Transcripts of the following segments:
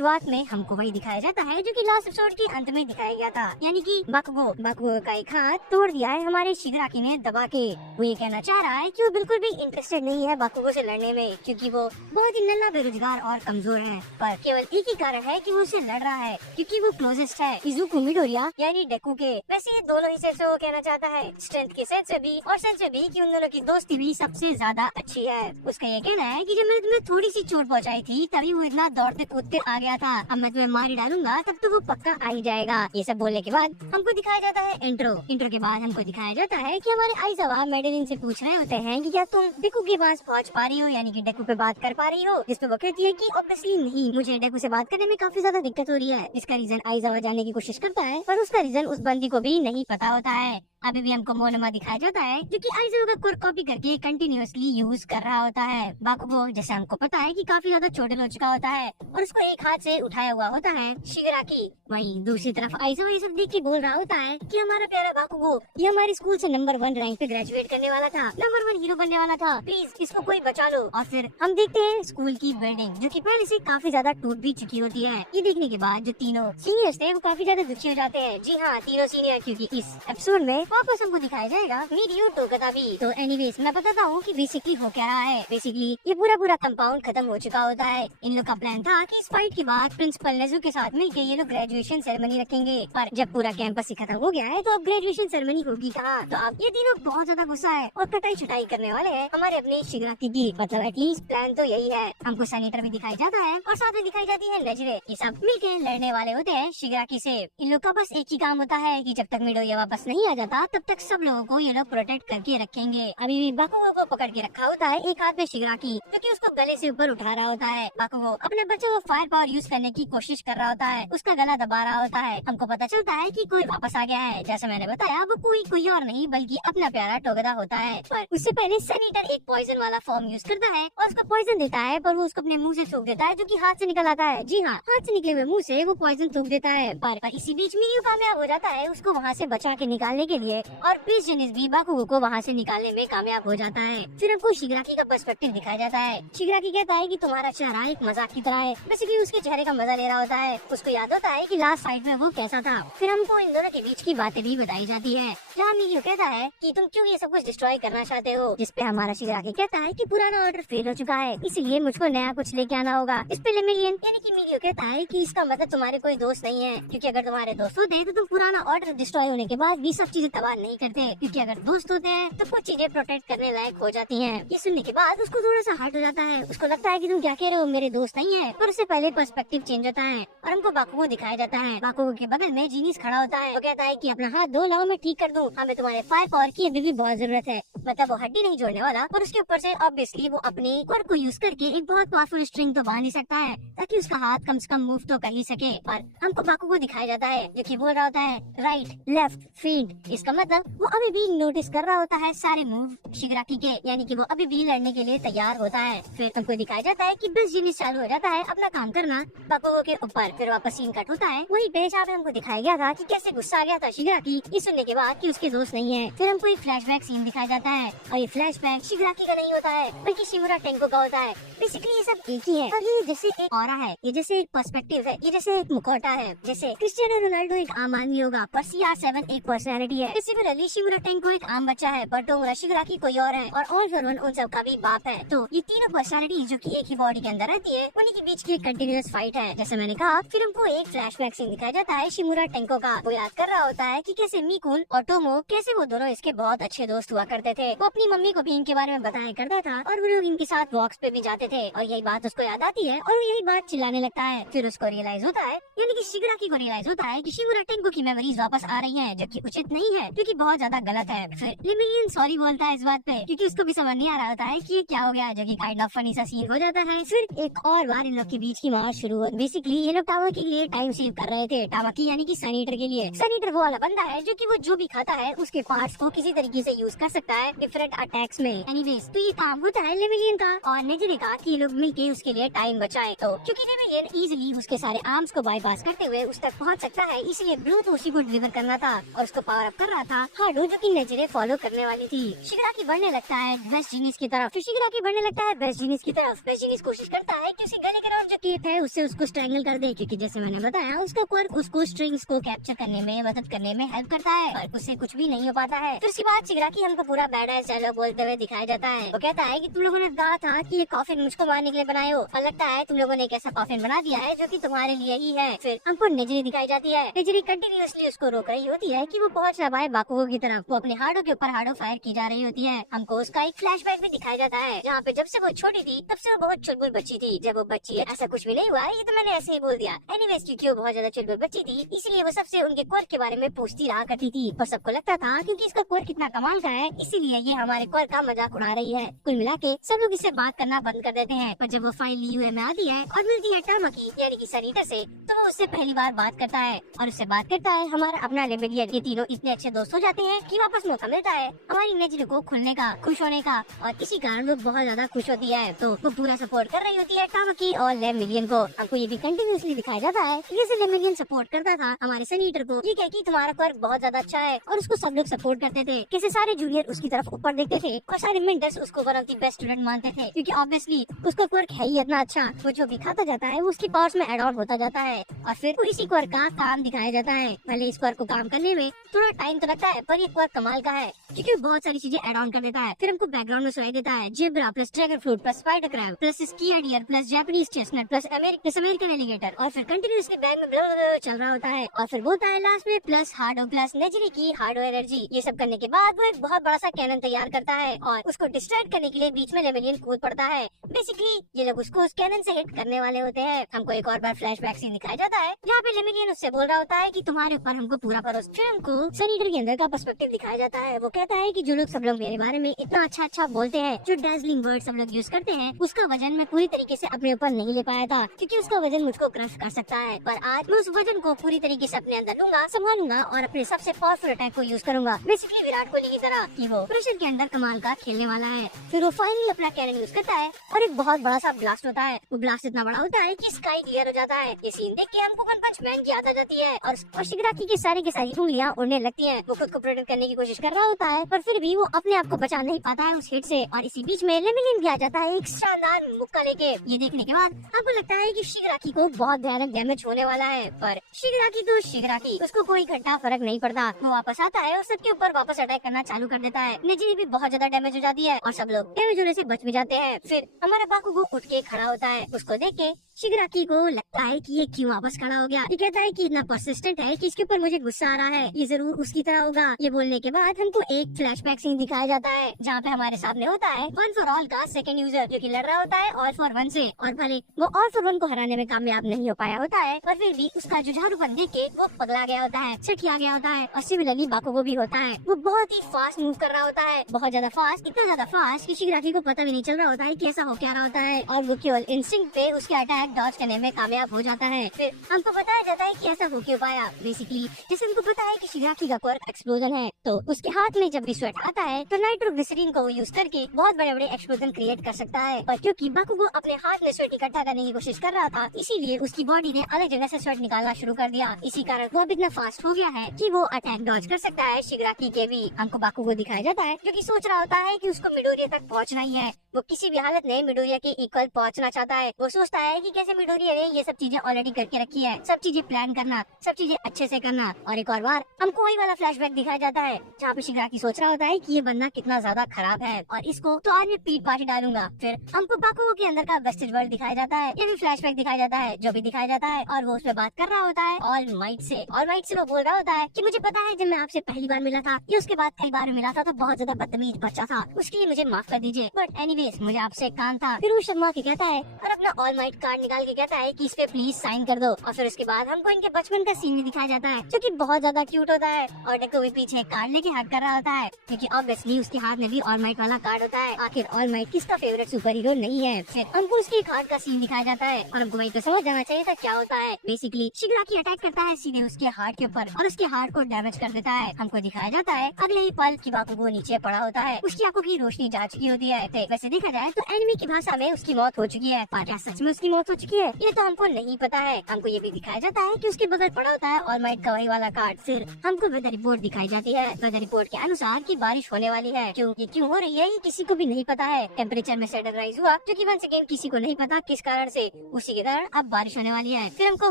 शुरुआत में हमको वही दिखाया जाता है जो कि लास्ट एपिसोड के अंत में दिखाया गया था, यानी कि बाकुगो का एक हाथ तोड़ दिया है हमारे शिगराकी ने दबा के। वो ये कहना चाह रहा है कि वो बिल्कुल भी इंटरेस्टेड नहीं है बाकुगो से लड़ने में, क्योंकि वो बहुत ही नल्ला, बेरोजगार और कमजोर है। पर केवल एक ही कारण है कि वो उससे लड़ रहा है, क्योंकि वो क्लोजेस्ट है इजुको मिडोरिया यानी डेकू के। वैसे ये दोनों ही सेंस से वो कहना चाहता है, स्ट्रेंथ के सेंस से भी और सेंस से भी, कि उन दोनों की दोस्ती भी सबसे ज्यादा अच्छी है। उसका ये कहना है कि जब मैंने तुम्हें थोड़ी सी चोट पहुंचाई थी तभी वो इतना दौड़ते कूदते आ गया था, अब मैं तुम्हें मार ही डालूंगा तब तो वो पक्का आ ही जाएगा। ये सब बोलने के बाद हमको दिखाया जाता है इंट्रो के बाद हमको दिखाया जाता है कि हमारे आइज़ावा मेडेलिन से पूछ रहे होते हैं कि क्या तुम डेकू के पास पहुंच पा रही हो, यानी कि डेकू पे बात कर पा रही हो। जिस पे वो कहती है कि ऑब्वियसली नहीं, मुझे डेकू से बात करने में काफी ज्यादा दिक्कत हो रही है। इसका रीजन आइज़ावा जानने की कोशिश करता है, पर उसका रीजन उस बंदी को भी नहीं पता होता है। अभी भी हमको मोनोमा दिखाया जाता है जो कि आइज़ावा का कॉपी करके कंटिन्यूअसली यूज कर रहा होता है। बाकुगो, जैसे हमको पता है कि काफी ज्यादा चोटिल हो चुका होता है और उसको एक हाथ से उठाया हुआ होता है शिगराकी। वहीं दूसरी तरफ आइज़ावा ये सब देख के बोल रहा होता है कि हमारा प्यारा बाकुगो ये हमारे स्कूल से नंबर 1 रैंक पे ग्रेजुएट करने वाला था, नंबर 1 हीरो बनने वाला था, प्लीज इसको कोई बचा लो। और फिर हम देखते हैं स्कूल की बिल्डिंग जो कि पहले से काफी ज्यादा टूट भी चुकी होती है। ये देखने के बाद जो तीनों सीनियर्स थे वो काफी ज्यादा दुखी हो जाते हैं। जी हाँ, तीनों सीनियर, क्योंकि इस एपिसोड में वापस हमको दिखाया जाएगा मीडियो टोकता भी। तो एनीवेज मैं बताता हूँ कि बेसिकली हो क्या रहा है। बेसिकली ये पूरा कंपाउंड खत्म हो चुका होता है। इन लोग का प्लान था कि इस फाइट के बाद प्रिंसिपल नेज़ु के साथ मिलकर ये लोग ग्रेजुएशन सेरेमनी रखेंगे, पर जब पूरा कैंपस ही खत्म हो गया है तो अब ग्रेजुएशन सेरेमनी होगी कहाँ। तो अब ये तीनों बहुत ज्यादा गुस्सा है और कटाई छुटाई करने वाले हैं हमारे अपने शिगराकी की। मतलब एटलीस्ट प्लान तो यही है। हमको सैनिटर भी दिखाई जाता है और साथ में दिखाई जाती है नेजिरे। ये सब मिलकर लड़ने वाले होते हैं शिगराकी से। इन लोग का बस एक ही काम होता है कि जब तक मिडोरिया वापस नहीं आ जाता तब तक सब लोगों को ये लोग प्रोटेक्ट करके रखेंगे। अभी भी बाकुगो को पकड़ के रखा होता है एक हाथ में शिगराकी, जो कि उसको गले से ऊपर उठा रहा होता है। बाकुगो अपने बच्चे को फायर पावर यूज करने की कोशिश कर रहा होता है, उसका गला दबा रहा होता है। हमको पता चलता है कि कोई वापस आ गया है। जैसा मैंने बताया वो कोई और नहीं बल्कि अपना प्यारा टोगदा होता है। पर उससे पहले सैनिटर एक पॉइजन वाला फॉर्म यूज करता है और उसका पॉइजन देता है, पर वो उसको अपने मुंह से थूक देता है, जो कि हाथ से निकल आता है। जी हाँ, हाथ से निकले हुए मुंह से वो पॉइजन थूक देता है। पर इसी बीच मिरियो कामयाब हो जाता है उसको वहाँ से बचा के निकालने के लिए, और बीस जेनिस भी बाकुगो को वहाँ से निकालने में कामयाब हो जाता है। फिर हमको शिगराकी का पर्सपेक्टिव दिखाया जाता है। शिगराकी कहता है कि तुम्हारा चेहरा एक मजाक की तरह है। बेसिकली उसके चेहरे का मजा ले रहा होता है। उसको याद होता है कि लास्ट फाइट में वो कैसा था। फिर हमको इन दोनों के बीच की बातें भी बताई जाती है, जहाँ मिरियो कहता है कि तुम क्यों ये सब कुछ डिस्ट्रॉय करना चाहते हो, जिसपे हमारा शिगराकी कहता है कि पुराना ऑर्डर फेल हो चुका है, इसलिए मुझको नया कुछ लेके आना होगा। इस पे लेमिलियन यानी कि मिरियो कहता है कि इसका मतलब तुम्हारे कोई दोस्त नहीं है, क्योंकि अगर तुम्हारे दोस्त होते तो तुम पुराना ऑर्डर डिस्ट्रॉय होने के बाद भी सब चीजें तबाह नहीं करते, क्योंकि अगर दोस्त होते हैं तो कुछ चीजें प्रोटेक्ट करने लायक हो जाती हैं। ये सुनने के बाद उसको थोड़ा सा हर्ट हो जाता है। उसको लगता है कि तुम क्या कह रहे हो, मेरे दोस्त नहीं है। पर उससे पहले पर्सपेक्टिव चेंज होता है और हमको बाकुगो दिखाया जाता है। बाकुगो के बगल में जीनिस खड़ा होता है। वो कहता है कि अपना हाथ दो, लाओ मैं ठीक कर दूं। हमें तुम्हारे फायर पावर की अभी भी बहुत जरूरत है। मतलब वो हड्डी नहीं जोड़ने वाला, पर उसके ऊपर से ऑब्वियसली वो अपनी क्वर को यूज करके एक बहुत पावरफुल स्ट्रिंग तो बांध ही सकता है, ताकि उसका हाथ कम से कम मूव तो कर ही सके। पर हमको बाकुगो दिखाया जाता है जो कि बोल रहा होता है राइट, लेफ्ट, फीड। इसका मतलब वो अभी भी नोटिस कर रहा होता है सारे मूव शिगराकी के, यानी कि वो अभी भी लड़ने के लिए तैयार होता है। फिर हमको दिखाया जाता है कि बस जीनिस चालू हो जाता है अपना काम करना बाकुगो के ऊपर। फिर वापस सीन कट होता है वही पे जहाँ पे हमको दिखाया गया था कि कैसे गुस्सा आ गया था शिगराकी ये सुनने के बाद कि उसके दोस्त नहीं है। फिर हमको एक फ्लैशबैक सीन दिखाया जाता है और ये फ्लैशबैक शिगराकी का नहीं होता है बल्कि शिमुरा टेंको का होता है। बेसिकली ये सब एक ही है, और ये जैसे एक ऑरा है, ये जैसे एक पर्सपेक्टिव है, ये जैसे एक मुखौटा है। जैसे क्रिस्टियानो रोनाल्डो एक आम आदमी होगा, पर CR7 एक पर्सनैलिटी है। सिमिलरली शिमुरा टेंको एक आम बच्चा है, पर टोमुरा शिगराकी कोई और है, और ऑल फॉर वन उन सब का भी बाप है। तो ये तीनों पर्सनैलिटी जो कि एक ही बॉडी के अंदर रहती है, उन्हीं के बीच की एक कंटिन्यूअस फाइट है। जैसे मैंने कहा, फिर हमको एक फ्लैशबैक सीन दिखाया जाता है शिमुरा टेंको का। वो याद कर रहा होता है कि कैसे मिकुन और टोमो कैसे वो दोनों इसके बहुत अच्छे दोस्त हुआ करते थे। वो अपनी मम्मी को भी इनके बारे में बताया करता था और वो लोग इनके साथ वॉक्स पे भी जाते थे, और यही बात उसको याद आती है और वो यही बात चिल्लाने लगता है। फिर उसको रियलाइज होता है, यानी कि शिगराकी को रियलाइज होता है कि शिमुरा टेंको की मेमोरीज वापस आ रही हैं, जो कि उचित नहीं है, जो कि बहुत ज्यादा गलत है। फिर लिमिलियन सॉरी बोलता है इस बात पे, क्योंकि उसको भी समझ नहीं आ रहा होता है कि ये क्या हो गया, जो कि काइंड ऑफ फनी सा सीन हो जाता है। फिर एक और बार इन लोग के बीच की मार शुरू हो। बेसिकली ये लोग टामा के लिए टाइम सेव कर रहे थे, टामा की यानी कि सैनिटर के लिए। सैनिटर वो वाला बंदा है जो कि वो जो भी खाता है उसके पार्ट्स को किसी तरीके से यूज कर सकता है डिफरेंट अटैक्स में। एनीवेज, तो ये काम होता है लेमिलियन का और नेजिरे का कि लोग मिलके उसके लिए टाइम बचाएं। तो क्योंकि लेमिलियन इजीली उसके सारे आर्म्स को बाईपास करते हुए उस तक पहुंच सकता है, इसलिए ब्लू तो उसी को डिलीवर करना था और उसको पावर अप कर रहा था हार्डो, जो कि नेजिरे फॉलो करने वाली थी। शिगराकी बढ़ने लगता है बेस्ट जीनिस की तरफ, फिर शिगराकी बढ़ने लगता है बेस्ट जीनिस की तरफ। बेस्ट जीनिस कोशिश करता है कि उसे गले के राउंड जो कीट है उससे उसको स्ट्रैंगल कर दे, क्योंकि जैसे मैंने बताया उसका क्वर्क उसको स्ट्रिंग्स को कैप्चर करने में मदद करने में हेल्प करता है और उससे कुछ भी नहीं हो पाता है। फिर उसके बाद शिगराकी हमको पूरा बैड डायलॉग बोलते हुए दिखाया जाता है। वो कहता है कि तुम लोगों ने कहा था कि ये कॉफिन मुझको मारने के लिए बनाए हो, और लगता है तुम लोगों ने एक ऐसा कॉफिन बना दिया है जो कि तुम्हारे लिए ही है। फिर हमको नेजरी दिखाई जाती है। नेजरी कंटिन्यूअसली उसको रोक रही होती है कि वो पहुंच ना पाए बाकुगो की तरफ। वो अपने हार्डो के ऊपर हार्डो फायर की जा रही होती है। हमको उसका एक फ्लैशबैक भी दिखाया जाता है जहाँ पे जब से वो छोटी थी तब से वो बहुत चुलबुल बच्ची थी। जब वो बच्ची है ऐसा कुछ भी नहीं हुआ, ये तो मैंने ऐसे ही बोल दिया। एनीवेज क्योंकि वो बहुत ज्यादा चुलबुल बच्ची थी इसलिए वो सबसे उनके क्वर्क के बारे में पूछती रहा करती थी, पर सबको लगता था क्योंकि इसका क्वर्क कितना कमाल का है इसीलिए ये हमारे क्वर्क का मजाक उड़ा रही है। कुल मिला के सब लोग इससे बात करना बंद कर देते हैं। पर जब वो फाइनली यूए में आती है और मिलती है टामाकी यानी कि सनीटर से, तो वो उससे पहली बार बात करता है और उससे बात करता है हमारा अपना लेमिलियन। ये तीनों इतने अच्छे दोस्त हो जाते हैं कि वापस मौका मिलता है हमारी नेजरी को खुलने का, खुश होने का, और इसी कारण वो बहुत ज्यादा खुश होती है। तो वो पूरा सपोर्ट कर रही होती है टामाकी और लेमिलियन को। हमको ये भी कंटिन्यूअसली दिखाया जाता है कि जैसे लेमिलियन सपोर्ट करता था हमारे सनीटर को, ये कह कि तुम्हारा क्वर्क बहुत ज्यादा अच्छा है, और उसको सब लोग सपोर्ट करते थे। कैसे सारे जूनियर उसकी तरफ ऊपर देखते थे और सारे मेंटर्स उसको one of the best student मानते थे, क्योंकि ऑब्वियसली उसका क्वर्क है ही इतना अच्छा। वो जो भी खाता जाता है वो उसकी पावर्स में एड ऑन होता जाता है और फिर वो इसी क्वर्क का काम दिखाया जाता है। भले इस क्वर्क को काम करने में थोड़ा टाइम तो लगता है, पर ये क्वर्क कमाल का है क्योंकि बहुत सारी चीजें एड ऑन कर देता है। फिर हमको बैकग्राउंड में सुनाई देता है zebra plus dragon fruit plus spider crab plus skier deer plus Japanese chestnut plus American alligator, और फिर कंटिन्यूअसली बैग में ब्लर चल रहा होता है। और फिर बोलता है लास्ट में प्लस हार्डो प्लस नेजरी की हार्डो एनर्जी। ये सब करने के बाद वो एक बहुत बड़ा सा कैनन तैयार करता है और उसको डिस्ट्रैक्ट करने के लिए बीच में लेमिलियन कूद पड़ता है। बेसिकली ये लोग उसको उस कैनन से हिट करने वाले होते हैं। हमको एक और बार फ्लैशबैक सीन दिखाया जाता है जहाँ पे लेमिलियन उससे बोल रहा होता है कि तुम्हारे ऊपर हमको पूरा भरोसा। फिर हमको सनीटर के अंदर का पर्सपेक्टिव दिखाया जाता है। वो कहता है कि जो लोग सब लोग मेरे बारे में इतना अच्छा बोलते हैं, जो डेज़लिंग वर्ड सब लोग यूज करते हैं, उसका वजन मैं पूरी तरीके से अपने ऊपर नहीं ले पाया था क्योंकि उसका वजन मुझको क्रश कर सकता है। पर आज मैं उस वजन को पूरी तरीके से अपने अंदर लूंगा, संभालूंगा और अपने सबसे पावरफुल अटैक को यूज करूंगा। बेसिकली विराट कोहली की तरह कि वो प्रेशर के अंदर कमाल का खेलने वाला है। फिर वो फाइनली अपना कैनन यूज करता है और एक बहुत बड़ा सा ब्लास्ट होता है। वो ब्लास्ट इतना बड़ा होता है कि स्काई क्लियर हो जाता है। ये सीन देख के हमको वन पंच मैन की याद आ जाती है और शिगराकी की सारी उंगलियां उड़ने लगती हैं। वो खुद को प्रोटेक्ट करने की कोशिश कर रहा होता है पर फिर भी वो अपने आप को बचा नहीं पाता है उस हिट से, और इसी बीच में लेमिलियन भी आ जाता है एक शानदार मुक्का लेके। ये देखने के बाद हमको लगता है कि शिगराकी को बहुत भयानक डैमेज होने वाला है, पर शिगराकी तो शिगराकी, उसको कोई घंटा फर्क नहीं पड़ता। वो वापस आता है और सबके ऊपर वापस अटैक करना चालू कर देता है। नेजरी भी बहुत ज्यादा डैमेज हो जाती है और सब लोग डैमेज होने से बच भी जाते हैं। फिर हमारा बाकुगो उठ के खड़ा होता है। उसको देख के शिगराकी को लगता है कि ये क्यों वापस खड़ा हो गया। ये कहता है कि इतना परसिस्टेंट है कि इसके ऊपर मुझे गुस्सा आ रहा है, ये जरूर उसकी तरह होगा। ये बोलने के बाद हमको एक फ्लैशबैक सीन दिखाया जाता है जहाँ पे हमारे सामने होता है वन फॉर ऑल का सेकंड यूजर जो कि लड़ रहा होता है ऑल फॉर वन से, और भले वो ऑल फॉर वन को हराने में कामयाब नहीं हो पाया होता है पर फिर भी उसका जुझारूपन देख के वो पगला गया होता है, सठिया गया होता है। और सिमिलरली बाकुगो भी होता है। वो बहुत ही फास्ट मूव कर रहा होता है, बहुत ज्यादा फास्ट, इतना ज्यादा फास्ट कि शिगराकी को पता भी नहीं चल रहा होता है कि ऐसा हो क्या रहा होता है, और वो केवल इंस्टिंक्ट पे उसके अटैक डॉज करने में कामयाब हो जाता है। फिर हमको बताया जाता है कि ऐसा हो क्यों पाया। बेसिकली जैसे हमको पता है कि शिगराकी का क्वर्क एक्सप्लोजन है, तो उसके हाथ में जब भी स्वेट आता है तो नाइट्रोग्लिसरीन को वो यूज करके बहुत बड़े बड़े एक्सप्लोजन क्रिएट कर सकता है। पर क्योंकि बाकुगो अपने हाथ में स्वेट इकट्ठा करने की कोशिश कर रहा था, इसीलिए उसकी बॉडी ने अलग जगह से स्वेट निकालना शुरू कर दिया। इसी कारण वो अब इतना फास्ट हो गया है कि वो अटैक डॉज कर सकता है शिगराकी के भी। हमको बाकुगो दिखाया जाता है जो कि सोच रहा होता है कि उसको मिडोरिया तक पहुंचना ही है। वो किसी भी हालत में मिडोरिया के इक्वल पहुंचना चाहता है। वो सोचता है कि कैसे मिडोरिया ने ये सब चीजें ऑलरेडी करके रखी है, सब चीजें प्लान करना, सब चीजें अच्छे से करना। और एक और बार हमको वही वाला फ्लैशबैक दिखाया जाता है जहाँ पे शिगराकी सोच रहा होता है कि ये बंदा कितना ज्यादा खराब है और इसको तो आज मैं पीट पार्टी डालूंगा। फिर हमको बाकुगो के अंदर का वेस्टेज वर्ल्ड दिखाया जाता है। ये भी फ्लैशबैक दिखाया जाता है जो भी दिखाया जाता है, और वो उसमें बात कर रहा होता है all might say. All might say वो बोल रहा होता है कि मुझे पता है जब मैं आपसे पहली बार मिला था या उसके बाद कई बार मिला था तो बहुत ज्यादा बदतमीज बच्चा था, उसके लिए मुझे माफ कर दीजिए, बट एनीवेज मुझे आपसे काम था। फिर वो शर्मा के कहता है और अपना ऑल माइट कार्ड निकाल के कहता है कि इस पे प्लीज साइन कर दो। और फिर उसके बाद हमको इनके बचपन का सीन दिखाया जाता है जो कि बहुत ज्यादा क्यूट होता है, और डेको भी पीछे कार्ड लेके हट कर रहा होता है क्योंकि ऑब्वियसली उसके हाथ में भी ऑल माइट वाला कार्ड होता है। आखिर ऑल माइट किसका फेवरेट सुपर हीरो नहीं है। फिर हमको उसके कार्ड का सीन दिखाया जाता है और हमको वही तो समझ जाना चाहिए था क्या होता है। बेसिकली शिगराकी अटैक करता है सीधे उसके हार्ट के ऊपर और उसके हार्ट को डैमेज कर देता है। हमको दिखाया जाता है अगले ही पल की बाकुगो नीचे पड़ा होता है, उसकी आंखों की रोशनी जा चुकी होती है। वैसे देखा जाए तो एनिमे की भाषा में उसकी मौत हो चुकी है, पर क्या सच में उसकी मौत हो चुकी है ये तो हमको नहीं पता है। हमको ये भी दिखाया जाता है कि उसके बगल पड़ा होता है ऑल माइट का वही वाला कार्ड। फिर हमको वेदर रिपोर्ट दिखाई जाती है। वेदर रिपोर्ट के अनुसार की बारिश होने वाली है, क्योंकि क्यों हो रही है ये किसी को भी नहीं पता है। टेम्परेचर में सडन राइज हुआ जो कि वंस अगेन किसी को नहीं पता किस कारण से, उसी के कारण अब बारिश होने वाली है। फिर हमको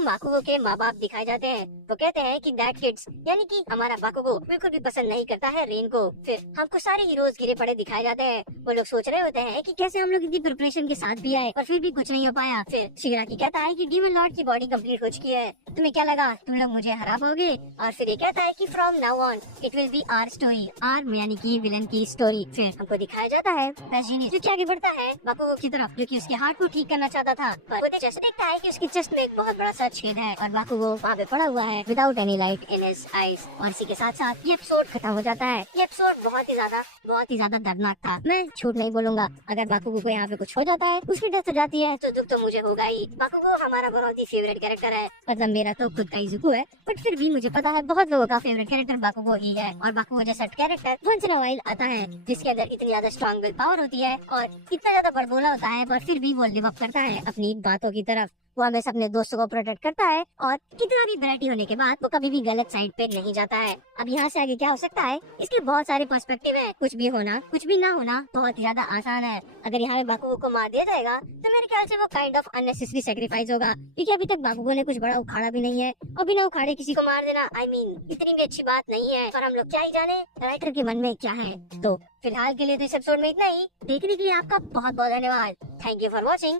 बाकुगो के माँ बाप दिखाए जाते हैं। वो कहते हैं कि दैट किड्स यानी कि हमारा बाकुगो बिल्कुल भी पसंद नहीं करता है रेन को। फिर हमको सारे हीरोज गिरे पड़े दिखाए जाते हैं। वो लोग सोच रहे होते हैं कि कैसे हम लोग इतनी प्रिपरेशन के साथ भी आए और फिर भी कुछ नहीं हो पाया। फिर शिगाकी कहता है कि डीमन लॉर्ड की बॉडी कंप्लीट हो चुकी है, तुम्हें क्या लगा तुम लोग मुझे हरा पाओगे? और फिर ये कहता है कि from now on it will be our story, or यानी कि विलन की स्टोरी। फिर हमको दिखाया जाता है रजनी जो कि आगे बढ़ता है बाकुगो की तरफ, जो कि उसके हार्ट को ठीक करना चाहता था, पर वो जैसे देखता है कि उसके चेस्ट में एक बहुत बड़ा सा छेद है और बाकुगो वहाँ पे पड़ा हुआ है without any light in his eyes. और इसी के साथ साथ ये एपिसोड खत्म हो जाता है। ये एपिसोड बहुत ही ज्यादा दर्दनाक था। मैं झूठ नहीं बोलूंगा, अगर बाकुगो को यहाँ पे कुछ हो जाता है, उसकी डेथ हो जाती है तो दुख तो मुझे होगा ही। बाकुगो हमारा बहुत ही फेवरेट कैरेक्टर है, मतलब मेरा तो खुद का इजुको है, बट फिर भी मुझे पता है बहुत लोगों का फेवरेट कैरेक्टर बाकुगो ही है। और बाकुगो जैसा character once in a while आता है जिसके अंदर इतनी ज्यादा स्ट्रॉन्ग विल पावर होती है और इतना ज्यादा बड़बोला होता है, पर फिर भी वो लिव अप करता है अपनी बातों की तरफ। वो हमेशा अपने दोस्तों को प्रोटेक्ट करता है और कितना भी वैरायटी होने के बाद वो कभी भी गलत साइड पे नहीं जाता है। अब यहाँ से आगे क्या हो सकता है, इसके बहुत सारे पर्सपेक्टिव है। कुछ भी होना कुछ भी ना होना बहुत ही ज्यादा आसान है। अगर यहाँ पे बाकुगो को मार दिया जाएगा तो मेरे ख्याल से वो काइंड ऑफ अननेसेसरी सैक्रिफाइस होगा, क्योंकि अभी तक बाकुगो ने कुछ बड़ा उखाड़ा भी नहीं है और बिना उखाड़े किसी को मार देना इतनी भी अच्छी बात नहीं है। पर हम लोग क्या ही जाने राइटर के मन में क्या है। तो फिलहाल के लिए तो इस एपिसोड में इतना ही। देखने के लिए आपका बहुत बहुत धन्यवाद। Thank you for watching.